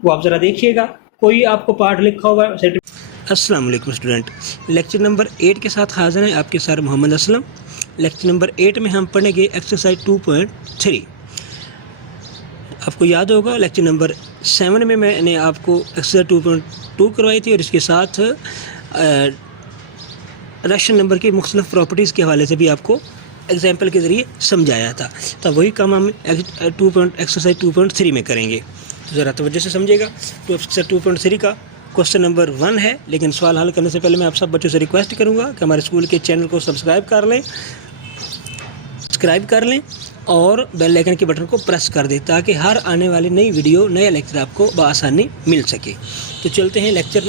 वो आप ज़रा देखिएगा। कोई आपको पार्ट लिखा होगा सेट। अस्सलाम वालेकुम स्टूडेंट, लेक्चर नंबर 8 के साथ हाजिर हैं आपके sir Mohammad Aslam. Lecture number 8 में हम पढ़ेंगे एक्सरसाइज 2.3। आपको याद होगा लेक्चर नंबर 7 में मैंने आपको एक्सरसाइज 2.2 करवाई थी और इसके साथ रैशन नंबर की मुख्तलिफ प्रॉपर्टीज़ के हवाले से भी आपको एग्जाम्पल के ज़रिए समझाया था। तो वही काम हम एक्सरसाइज 2.3 में करेंगे। तो ज़रा तवज्जो से समझिएगा। तो एक्सरसाइज 2.3 का क्वेश्चन नंबर 1 है, लेकिन सवाल हल करने से पहले मैं आप सब बच्चों से रिक्वेस्ट करूँगा कि हमारे स्कूल के चैनल को सब्सक्राइब कर लें और बेल आइकन के बटन को प्रेस कर दें ताकि हर आने वाली नई वीडियो, नया लेक्चर आपको बआसानी मिल सके। तो चलते हैं लेक्चर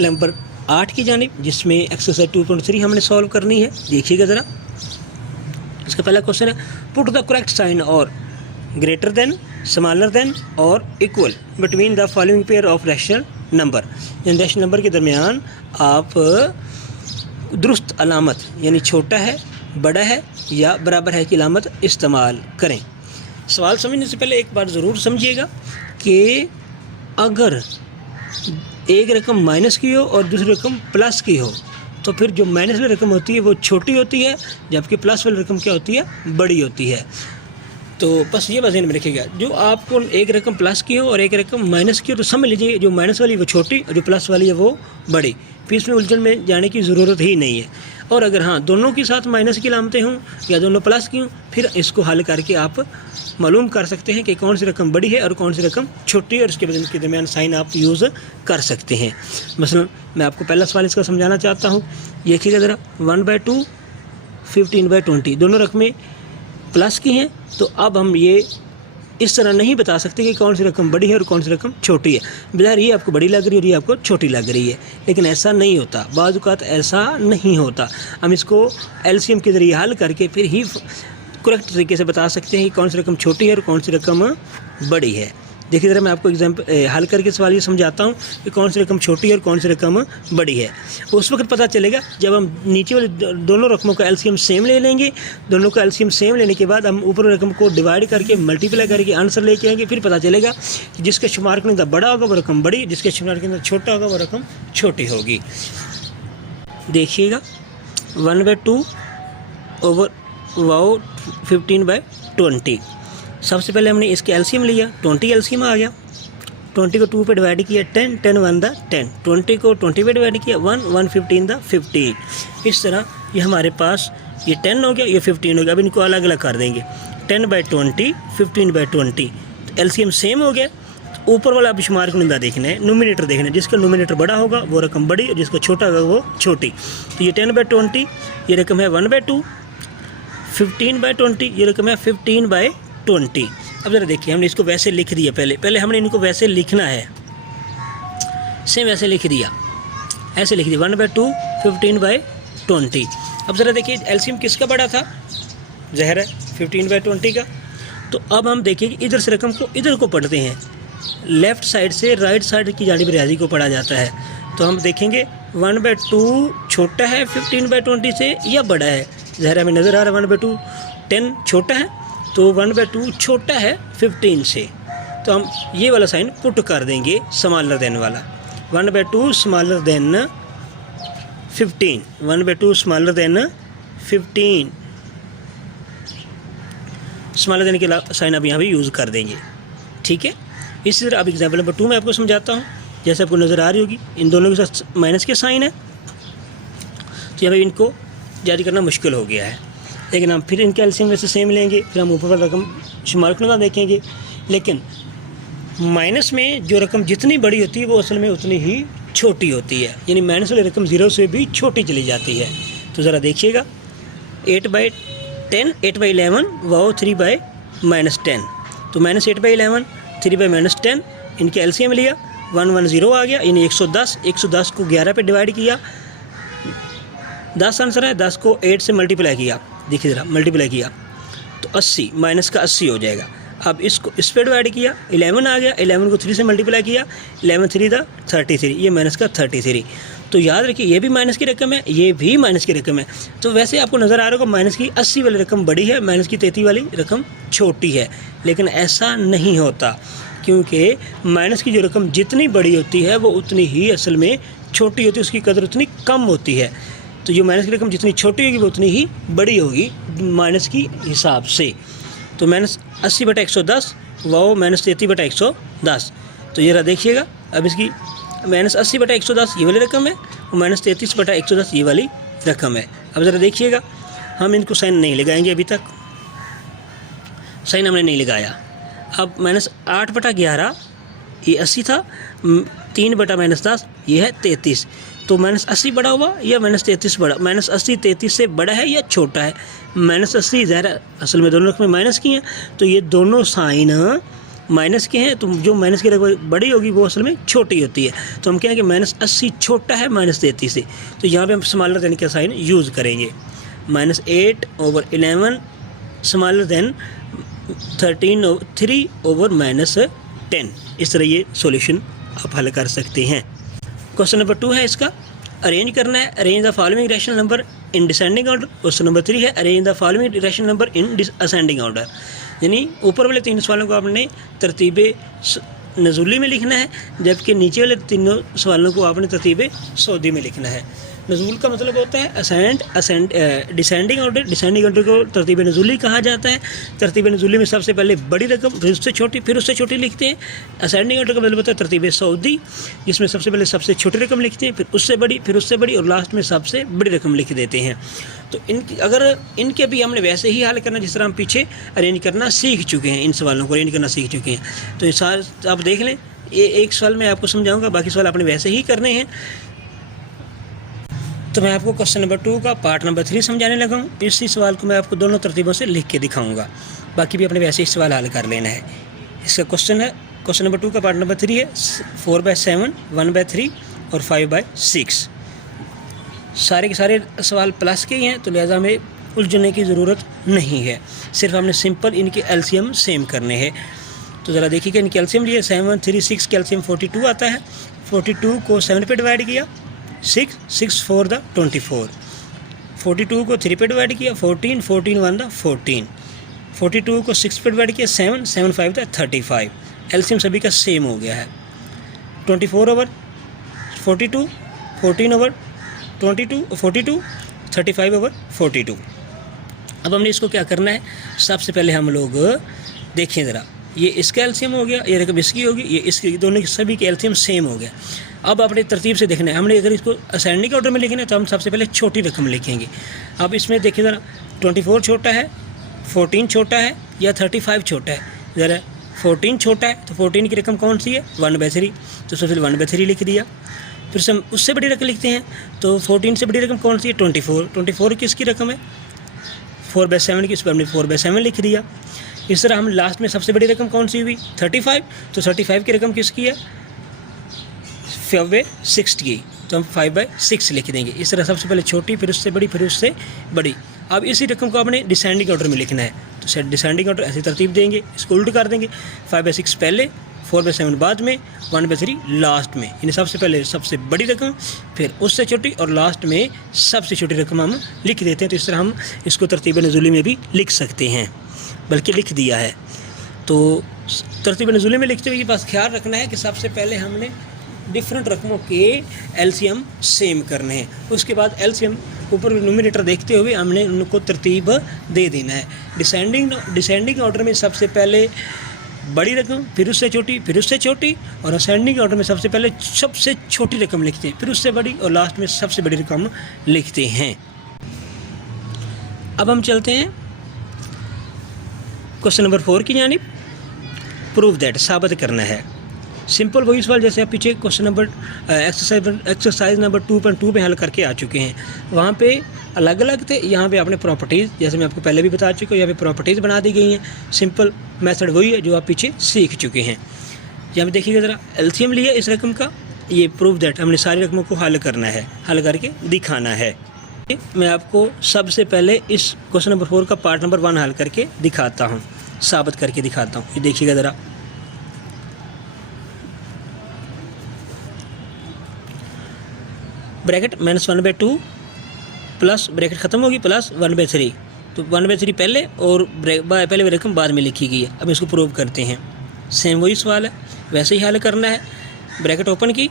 नंबर 8 की जानिब, जिसमें एक्सरसाइज 2.3 हमने सॉल्व करनी है। देखिएगा ज़रा। इसका पहला क्वेश्चन है, पुट द करेक्ट साइन और ग्रेटर देन, स्मॉलर देन और equal between the following pair of rational number. In rational number के दरमियान आप दुरुस्त अलामत यानी छोटा है, बड़ा है या बराबर है की अलामत इस्तेमाल करें। सवाल समझने से पहले एक बात ज़रूर समझिएगा कि अगर एक रकम माइनस की हो और दूसरी रकम प्लस की हो तो फिर जो माइनस वाली रकम होती है वो छोटी होती है, जबकि प्लस वाली रकम क्या होती है, बड़ी होती है। तो बस ये ज़हन में रखिएगा, जो आपको एक रकम प्लस की हो और एक रकम माइनस की हो तो समझ लीजिए जो माइनस वाली वो छोटी और जो प्लस वाली है वो बड़ी। फिर इसमें उलझन में जाने की ज़रूरत ही नहीं है। और अगर हाँ दोनों के साथ माइनस की अलामतें हों या दोनों प्लस की हों, फिर इसको हल करके आप मालूम कर सकते हैं कि कौन सी रकम बड़ी है और कौन सी रकम छोटी है, और इसके के दरमियान साइन आप यूज़ कर सकते हैं। मसलन मैं आपको पहला सवाल इसका समझाना चाहता हूँ। देखिएगा ज़रा, 1/2 15/20 दोनों रकमें प्लस की हैं। तो अब हम ये इस तरह नहीं बता सकते कि कौन सी रकम बड़ी है और कौन सी रकम छोटी है। बज़ाहिर ये आपको बड़ी लग रही है और ये आपको छोटी लग रही है, लेकिन ऐसा नहीं होता। बाज़ औक़ात ऐसा नहीं होता। हम इसको एलसीएम के ज़रिए हल करके फिर ही करेक्ट तरीके से बता सकते हैं कि कौन सी रकम छोटी है और कौन सी रकम बड़ी है। देखिए ज़रा, मैं आपको एग्जाम्पल हल करके सवाल ये समझाता हूँ कि कौन सी रकम छोटी है और कौन सी रकम बड़ी है। उस वक्त पता चलेगा जब हम नीचे वाले दोनों रकमों का एलसीएम सेम ले लेंगे। दोनों का एलसीएम सेम लेने के बाद हम ऊपर रकम को डिवाइड करके मल्टीप्लाई करके आंसर लेके आएंगे। फिर पता चलेगा कि जिसके शुमार के अंदर बड़ा होगा वो रकम बड़ी, जिसके शुमार के अंदर छोटा होगा वो रकम छोटी होगी। देखिएगा, 1/2 ओवर 15/20। सबसे पहले हमने इसके एलसीएम लिया, 20 एलसीएम आ गया। 20 को 2 पे डिवाइड किया 10, 10 1 द 10, 20 को 20 पे डिवाइड किया 1, 1 15 द 15। इस तरह ये हमारे पास ये 10 हो गया, ये 15 हो गया। अब इनको अलग अलग कर देंगे, 10/20 15/20। एलसीएम सेम हो गया। ऊपर वाला अब शुमार को निंदा देखना है, नोमिनेटर देखना है। जिसका नोमिनेटर बड़ा होगा वो रकम बड़ी और जिसका छोटा होगा वो छोटी। तो ये 10/20 ये रकम है 1/2, 15/20 ये रकम है 15/20। अब ज़रा देखिए, हमने इसको वैसे लिख दिया। पहले हमने इनको वैसे लिखना है, सेम वैसे लिख दिया, ऐसे लिख दिया 1/2 15/20। अब ज़रा देखिए एलसीएम किसका बड़ा था, ज़ाहिर है 15/20 का। तो अब हम देखिए इधर से रकम को इधर को पढ़ते हैं, लेफ़्ट साइड से राइट साइड की जानिब रियाजी को पढ़ा जाता है। तो हम देखेंगे 1/2 छोटा है 15/20 से या बड़ा है। ज़ाहिर हमें नज़र आ रहा है 1/2 10 छोटा है, तो 1/2 छोटा है 15 से। तो हम ये वाला साइन पुट कर देंगे, स्मॉलर देन वाला। 1/2 smaller than 15, 1/2 smaller than 15। Smaller than के साइन अब यहाँ भी यूज़ कर देंगे, ठीक है। इसी तरह अब एग्जाम्पल नंबर 2 में आपको समझाता हूँ। जैसे आपको नज़र आ रही होगी, इन दोनों के साथ माइनस के साइन है, तो यहाँ इनको जारी करना मुश्किल हो गया है। लेकिन हम फिर इनके एलसीएम वैसे सेम लेंगे, फिर हम ऊपर वाला रकम शुमार को देखेंगे। लेकिन माइनस में जो रकम जितनी बड़ी होती है वो असल में उतनी ही छोटी होती है, यानी माइनस वाली रकम 0 से भी छोटी चली जाती है। तो ज़रा देखिएगा, 8/10 8/11 वो 3/-10। तो -8/11 3/-10, इनके एलसीएम लिया 110 आ गया, यानी 110। 110 को 11 पे डिवाइड किया, 10 आंसर है, 10 को 8 से मल्टीप्लाई किया। देखिए ज़रा, मल्टीप्लाई किया तो 80 माइनस का 80 हो जाएगा। अब इसको इस पर डिवाइड किया, 11 आ गया, 11 को 3 से मल्टीप्लाई किया, 11 3 दा 33, ये माइनस का 33। तो याद रखिए ये भी माइनस की रकम है, ये भी माइनस की रकम है। तो वैसे आपको नज़र आ रहा होगा माइनस की 80 वाली रकम बड़ी है, माइनस की 33 वाली रकम छोटी है, लेकिन ऐसा नहीं होता, क्योंकि माइनस की जो रकम जितनी बड़ी होती है वो उतनी ही असल में छोटी होती है, उसकी कदर उतनी कम होती है। तो जो माइनस की रकम जितनी छोटी होगी वो उतनी ही बड़ी होगी माइनस की हिसाब से। तो माइनस 80/110 वो माइनस 33/110। तो ये रहा देखिएगा, अब इसकी माइनस 80/110 ये वाली रकम है और माइनस 33/110 ये वाली रकम है। अब ज़रा देखिएगा, हम इनको साइन नहीं लगाएंगे, अभी तक साइन हमने नहीं लगाया। अब माइनस 8/11 ये 80 था, 3/-10 ये है 33। तो माइनस 80 बड़ा हुआ या माइनस 33 बड़ा? माइनस 80 33 से बड़ा है या छोटा है? माइनस 80 ज़ाहिर असल में दोनों रकमें माइनस की हैं, तो ये दोनों साइन माइनस के हैं, तो जो माइनस की रकम बड़ी होगी वो असल में छोटी होती है। तो हम कहेंगे माइनस 80 छोटा है माइनस 33 से, तो यहाँ पे हम स्मॉलर देन का साइन यूज़ करेंगे। -8/11 स्मॉलर देन 3/10। इस तरह ये सॉल्यूशन आप हल कर सकते हैं। क्वेश्चन नंबर 2 है, इसका अरेंज करना है। Arrange the following rational number in descending order. Question number 3 है, arrange the following rational number in ascending order. यानी ऊपर वाले 3 सवालों को आपने तरतीब नज़ूली में लिखना है, जबकि नीचे वाले 3 सवालों को आपने तरतीब सौदी में लिखना है। नज़ूल का मतलब होता है डिसेंडिंग ऑर्डर। डिसेंडिंग ऑर्डर को तरतीब नज़ूली कहा जाता है। तरतीब नज़ूली में सबसे पहले बड़ी रकम, फिर उससे छोटी, फिर उससे छोटी लिखते हैं। असेंडिंग ऑर्डर का मतलब होता है तरतीब सऊदी, जिसमें सबसे पहले सबसे छोटी रकम लिखते हैं, फिर उससे बड़ी, फिर उससे बड़ी, और लास्ट में सबसे बड़ी रकम लिख देते हैं। तो अगर इनके भी हमने वैसे ही हल करना जिस तरह हम पीछे अरेंज करना सीख चुके हैं, इन सवालों को अरेंज करना सीख चुके हैं। तो ये सारे आप देख लें, ये एक सवाल मैं आपको समझाऊँगा, बाकी सवाल आपने वैसे ही करने हैं। तो मैं आपको क्वेश्चन नंबर 2 का पार्ट नंबर 3 समझाने लगा हूँ। इसी सवाल को मैं आपको दोनों तरतीबों से लिख के दिखाऊंगा, बाकी भी अपने वैसे ही सवाल हल कर लेना है। इसका क्वेश्चन है, क्वेश्चन नंबर 2 का पार्ट नंबर 3 है 4/7, 1/3 और 5/6। सारे के सारे सवाल प्लस के ही हैं, तो लिहाजा हमें उलझने की ज़रूरत नहीं है, सिर्फ हमने सिंपल इनके एलसीएम सेम करने हैं। तो ज़रा देखिएगा, इनके एलसीएम लिए 7, 3, 6 के एलसीएम 42 आता है। 42 को 7 पे डिवाइड किया, 6, 6 4 द 24। 42 को 3 पे डिवाइड किया, 14, 14 1 द 14। 42 को 6 पे डिवाइड किया, 7, 7 5 द 35। एलसीएम सभी का सेम हो गया है। 24/42, 14/22, 42, 35/42। अब हमने इसको क्या करना है, सबसे पहले हम लोग देखें ज़रा, ये इसका एलसीएम हो गया, ये रकम इसकी होगी, ये इसकी, दोनों की सभी के एलसीएम सेम हो गया। अब अपने तरतीब से देखना है, हमने अगर इसको असेंडिंग ऑर्डर में लिखना है तो हम सबसे पहले छोटी रकम लिखेंगे। अब इसमें देखिए ज़रा, 24 छोटा है, 14 छोटा है या 35 छोटा है? ज़रा 14 छोटा है, तो 14 की रकम कौन सी है? 1/3। तो सबसे 1/3 लिख दिया। फिर से हम उससे बड़ी रकम लिखते हैं, तो 14 से बड़ी रकम कौन सी है? 24। 24 किसकी रकम है? 4/7 की, इस पर हमने 4/7 लिख दिया। इस तरह हम लास्ट में सबसे बड़ी रकम कौन सी हुई? 35। तो 35 की रकम किसकी है? 5/6 की, तो हम 5/6 लिख देंगे। इस तरह सबसे पहले छोटी, फिर उससे बड़ी, फिर उससे बड़ी। अब इसी रकम को आपने डिसेंडिंग ऑर्डर में लिखना है, तो डिसेंडिंग ऑर्डर ऐसी तरतीब देंगे, इसको उल्ट कर देंगे। 5/6 पहले, 4/7 बाद में, 1/3 लास्ट में। यानी सबसे पहले सबसे बड़ी रकम, फिर उससे छोटी, और लास्ट में सबसे छोटी रकम हम लिख देते हैं। तो इस तरह हम इसको तरतीब नज़ूली में भी लिख सकते हैं, बल्कि लिख दिया है। तो तरतीब नज़ूली में लिखते हुए बस ख्याल रखना है कि सबसे पहले हमने डिफरेंट रकमों के एलसीएम सेम करने हैं, उसके बाद एलसीएम ऊपर न्यूमरेटर देखते हुए हमने उनको तरतीब दे देना है। डिसेंडिंग ऑर्डर में सबसे पहले बड़ी रकम, फिर उससे छोटी, फिर उससे छोटी, और असेंडिंग ऑर्डर में सबसे पहले सबसे छोटी रकम लिखते हैं, फिर उससे बड़ी, और लास्ट में सबसे बड़ी रकम लिखते हैं। अब हम चलते हैं क्वेश्चन नंबर 4 की जानिब। प्रूव दैट, साबित करना है। सिंपल वही सवाल जैसे आप पीछे क्वेश्चन नंबर एक्सरसाइज नंबर 2.2 में हल करके आ चुके हैं, वहाँ पे अलग अलग थे। यहाँ पे आपने प्रॉपर्टीज़, जैसे मैं आपको पहले भी बता चुका हूँ, यहाँ पे प्रॉपर्टीज़ बना दी गई हैं। सिंपल मेथड वही है जो आप पीछे सीख चुके हैं। यहाँ पे देखिएगा ज़रा, एलसीएम लिया इस रकम का, ये प्रूव दैट हमने सारी रकमों को हल करना है, हल करके दिखाना है। मैं आपको सबसे पहले इस क्वेश्चन नंबर 4 का पार्ट नंबर 1 हल करके दिखाता हूँ, साबित करके दिखाता हूँ। ये देखिएगा ज़रा, ब्रैकेट -1/2 प्लस ब्रैकेट ख़त्म होगी प्लस 1/3, तो 1/3 पहले और पहले वाली रकम बाद में लिखी गई है। अब इसको प्रूव करते हैं। सेम वही सवाल है, वैसे ही हल करना है। ब्रैकेट ओपन की,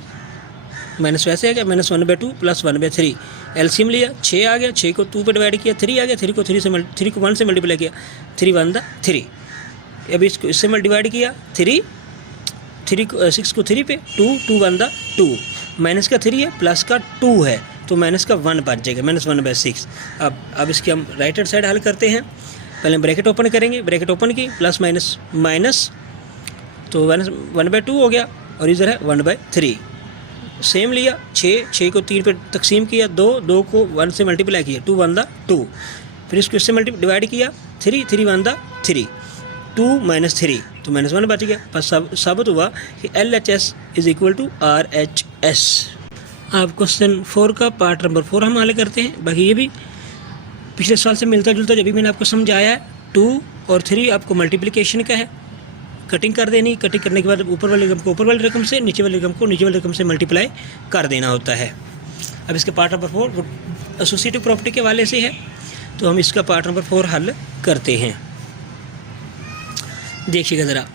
माइनस वैसे आ गया -1/2 प्लस 1/3, एलसीएम लिया 6 आ गया, 6 को 2 पे डिवाइड किया 3 आ गया, 3 को 1 से मल्टीप्लाई किया 3 1 3। अब इसको इससे डिवाइड किया 3 को 6 को 3 पे 2 1 2, माइनस का 3 है प्लस का 2 है, तो माइनस का 1 बच जाएगा, -1/6। अब इसकी हम राइट हैंड साइड हल करते हैं। पहले ब्रैकेट ओपन करेंगे, ब्रैकेट ओपन की प्लस माइनस तो 1/2 हो गया और इधर है 1/3। सेम लिया 6 को 3 पे तकसीम किया 2 को 1 से मल्टीप्लाई किया 2 1 2, फिर इसको इससे डिवाइड किया 3 1 3, 2 -3 तो -1 बच गया। बस साबित हुआ कि LHS is equal to RHS। अब क्वेश्चन 4 का पार्ट नंबर 4 हम हल करते हैं। बाकी ये भी पिछले साल से मिलता जुलता, जब भी मैंने आपको समझाया है। 2 और 3 आपको मल्टीप्लिकेशन का है, कटिंग कर देनी, कटिंग करने के बाद ऊपर वाली रकम को ऊपर वाली रकम से, नीचे वाली रकम को नीचे वाली रकम से मल्टीप्लाई कर देना होता है। अब इसके पार्ट नंबर 4 एसोसिएटिव प्रॉपर्टी के वाले से है, तो हम इसका पार्ट नंबर 4 हल करते हैं। देखिएगा ज़रा,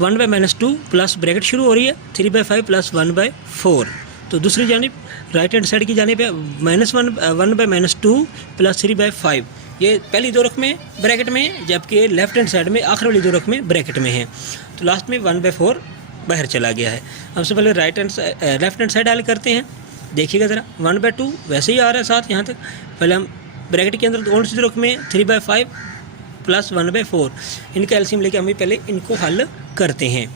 1/-2 प्लस ब्रैकेट शुरू हो रही है 3/5 प्लस 1/4, तो दूसरी जानिब राइट हैंड साइड की जानिब है -1/-2 प्लस 3/5। ये पहली दो रकमें ब्रैकेट में, जबकि लेफ्ट हैंड साइड में आखिर वाली दो रकमें ब्रैकेट में हैं, तो लास्ट में 1/4 बाहर चला गया है। हमसे पहले लेफ्ट हैंड साइड हल करते हैं। देखिएगा ज़रा, 1/2 वैसे ही आ रहा है साथ यहाँ तक। पहले हम ब्रैकेट के अंदर कौन सी रकमें 3/5 प्लस 1/4, इनका एलसीएम लेके हम पहले इनको हल करते हैं।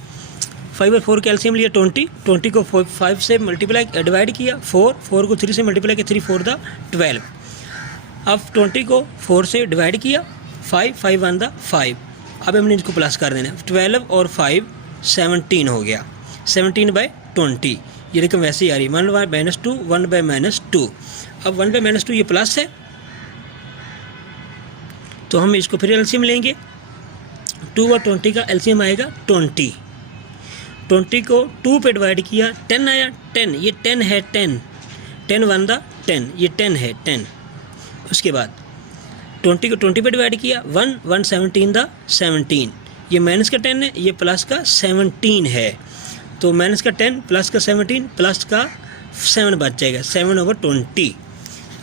5/4 का एलसीएम लिया 20 को 5 से डिवाइड किया 4 को 3 से मल्टीप्लाई किया 3 4 12। अब 20 को 4 से डिवाइड किया 5 1 5। अब हमने इनको प्लस कर देना, 12 और 5 17 हो गया, 17/20। ये रकम वैसे ही आ रही है 1/-2 1/-2। अब 1/-2 ये प्लस है, तो हम इसको फिर एलसीएम लेंगे। 2 और 20 का एलसीएम आएगा 20। 20 को 2 पे डिवाइड किया 10 आया, 10 ये 10 है 10 1 10, ये 10 है 10। उसके बाद 20 को 20 पे डिवाइड किया 1 17 ये माइनस का 10 है, ये प्लस का 17 है, तो माइनस का 10 प्लस का 17 प्लस का 7 बच जाएगा 7/20।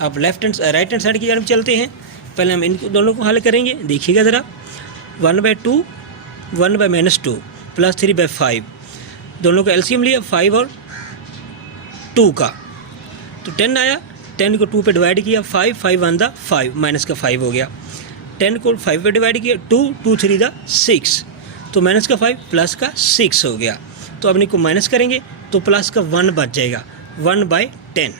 अब राइट हैंड साइड की जानब चलते हैं। पहले हम इन दोनों को हल करेंगे। देखिएगा ज़रा, 1/2 1/-2 प्लस 3/5, दोनों का एलसीएम लिया 5 और 2 का, तो 10 आया। 10 को 2 पे डिवाइड किया 5 1 5, माइनस का 5 हो गया। 10 को 5 पे डिवाइड किया 2 3 6, तो माइनस का 5 प्लस का 6 हो गया। तो अब इनको माइनस करेंगे तो प्लस का 1 बच जाएगा 1/10।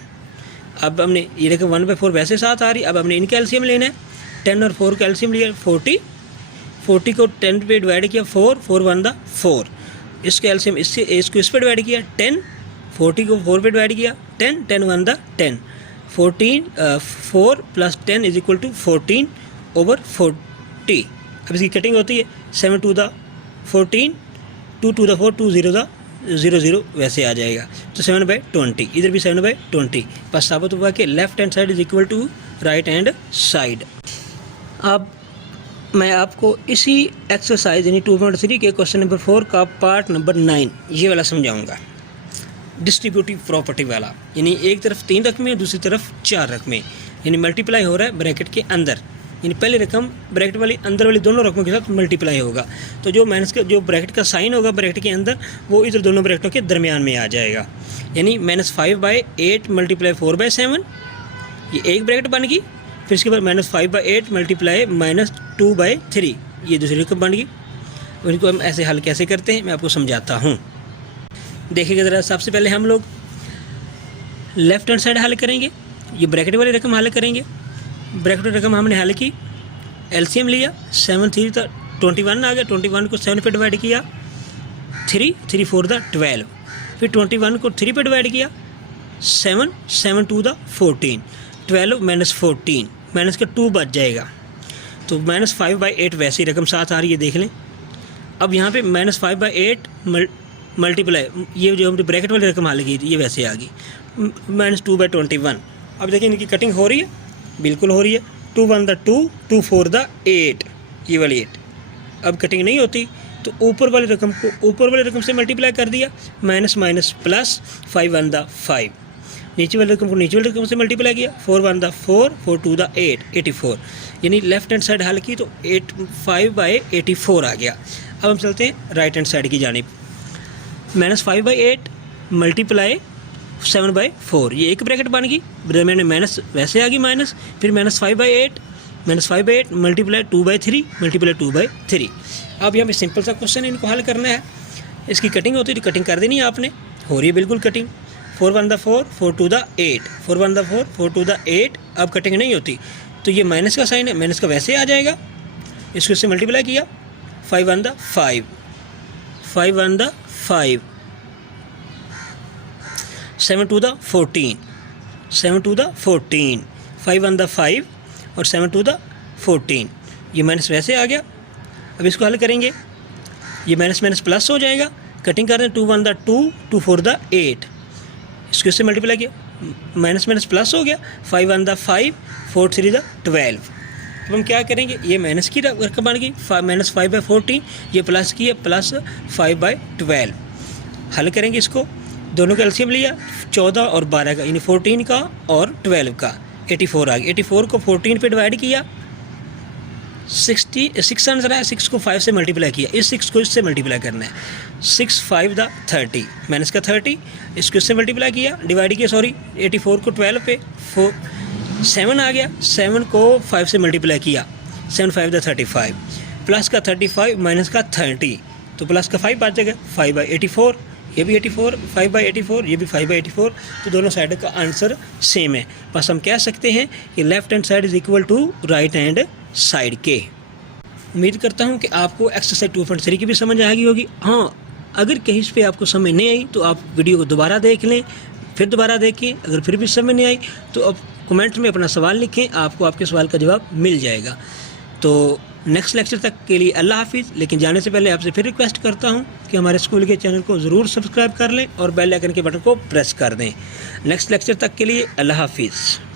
अब हमने ये देखो 1/4 वैसे साथ आ रही, अब हमने इनका एलसीएम लेना है। 10 और 4 का एलसीएम लिया 40 को 10 पे डिवाइड किया 4 1 4, इसका एलसीएम इसको इस पे डिवाइड किया 10, 40 को 4 पे डिवाइड किया 10 1 10, 4 प्लस 10 इज इक्वल टू 14/40। अब इसकी कटिंग होती है 7 2 14, 2 2 4 2 0 0 वैसे आ जाएगा, तो 7/20। इधर भी 7/20। बस साबित हुआ कि left hand side is equal to right hand side. अब मैं आपको इसी एक्सरसाइज यानी 2.3 के क्वेश्चन नंबर 4 का पार्ट नंबर 9 ये वाला समझाऊंगा, डिस्ट्रीब्यूटिव प्रॉपर्टी वाला। यानी एक तरफ 3 रकमें, दूसरी तरफ 4 रकमें, यानी मल्टीप्लाई हो रहा है ब्रैकेट के अंदर, यानी पहली रकम ब्रैकेट वाली अंदर वाली दोनों रकमों के साथ मल्टीप्लाई होगा, तो जो माइनस का जो ब्रैकेट का साइन होगा ब्रैकेट के अंदर वो इधर दोनों ब्रैकेटों के दरमियान में आ जाएगा। यानी -5/8 मल्टीप्लाई 4/7, ये एक ब्रैकेट बन गई। फिर इसके बाद -5/8 मल्टीप्लाई -2/3, ये दूसरी रकम बन गई। उनको हम ऐसे हल कैसे करते हैं मैं आपको समझाता हूँ। देखिएगा ज़रा, सबसे पहले हम लोग लेफ्ट हैंड साइड हल करेंगे, ये ब्रैकेट वाली रकम हल करेंगे। ब्रैकेट वाली रकम हमने हल की, एलसीएम लिया 7 3 21 आ गया, 21 को 7 पे डिवाइड किया 3 4 12, फिर 21 को 3 पे डिवाइड किया 7 2 14, 12 -14, माइनस का 2 बच जाएगा, तो -5/8 वैसी रकम साथ आ रही है, देख लें। अब यहाँ पे -5/8 मल्टीप्लाई, ये जो हमने ब्रैकेट वाली रकम हल की थी ये वैसे आ गई, -2/21। अब देखिए इनकी कटिंग हो रही है, बिल्कुल हो रही है। 2 1 द 2, 2 4 द 8, ये वाली 8। अब कटिंग नहीं होती तो ऊपर वाली रकम को ऊपर वाली रकम से मल्टीप्लाई कर दिया, माइनस माइनस प्लस, 5 1 द 5। नीचे वाली रकम को नीचे वाली रकम से मल्टीप्लाई किया, 4 1 द 4, 4 2 द 8, 84। यानी लेफ्ट हैंड साइड हल की तो 5/84 आ गया। अब हम चलते हैं राइट हैंड साइड की जानिब। -5/8 मल्टीप्लाई 7/4, ये एक ब्रैकेट बन गई, मैंने माइनस वैसे आ गई माइनस, फिर -5/8 मल्टीप्लाई 2/3 मल्टीप्लाई 2/3। अब यहाँ पे सिंपल सा क्वेश्चन है, इनको हल करना है। इसकी कटिंग होती है तो कटिंग कर देनी है आपने, हो रही है बिल्कुल cutting. 4 1 the 4, 4 2 the 8, 4 1 the 4, 4 2 the 8। अब कटिंग नहीं होती तो ये माइनस का साइन है, माइनस का वैसे आ जाएगा, इसको इससे मल्टीप्लाई किया, 5 1 the 5, 5 1 the 5, 7 2 the 14, 7 2 the 14, 5 1 the 5 और 7 2 द 14। ये माइनस वैसे आ गया। अब इसको हल करेंगे, ये माइनस माइनस प्लस हो जाएगा, कटिंग कर रहे हैं, 2 1 द 2, 2 4 द 8, इसको इससे मल्टीप्लाई किया, माइनस माइनस प्लस हो गया, 5 1 द 5, 4 3 द 12। अब हम क्या करेंगे, ये माइनस की रकम बन गई, -5/14, ये प्लस की है, प्लस 5/12। हल करेंगे इसको, दोनों का एलसीएम लिया, 14 और 12 का, यानी 14 का और 12 का, 84 आ गया। 84 को 14 पे डिवाइड किया, 6 आंसर आया, 6 को 5 से मल्टीप्लाई किया, इस 6 को इससे मल्टीप्लाई करना है, 6 5 द 30, माइनस का 30, इसको इससे मल्टीप्लाई किया, डिवाइड किया, सॉरी 84 को 12 पे 7 आ गया, 7 को 5 से मल्टीप्लाई किया, 7 5 द 35, प्लस का 35 माइनस का 30, तो प्लस का 5 बचेगा, 5/84, ये भी 84, 5/84, ये भी 5/84। तो दोनों साइड का आंसर सेम है। बस हम कह सकते हैं कि left hand side is equal to right hand side के। उम्मीद करता हूं कि आपको एक्सरसाइज 2.3 की भी समझ आ गई होगी। हाँ, अगर कहीं पे आपको समझ नहीं आई तो आप वीडियो को दोबारा देख लें, फिर दोबारा देखें। अगर फिर भी समझ नहीं आई तो अब कमेंट में अपना सवाल लिखें, आपको आपके सवाल का जवाब मिल जाएगा। तो नेक्स्ट लेक्चर तक के लिए अल्लाह हाफिज़। लेकिन जाने से पहले आपसे फिर रिक्वेस्ट करता हूं कि हमारे स्कूल के चैनल को ज़रूर सब्सक्राइब कर लें और बेल आइकन के बटन को प्रेस कर दें। नेक्स्ट लेक्चर तक के लिए अल्लाह हाफिज़।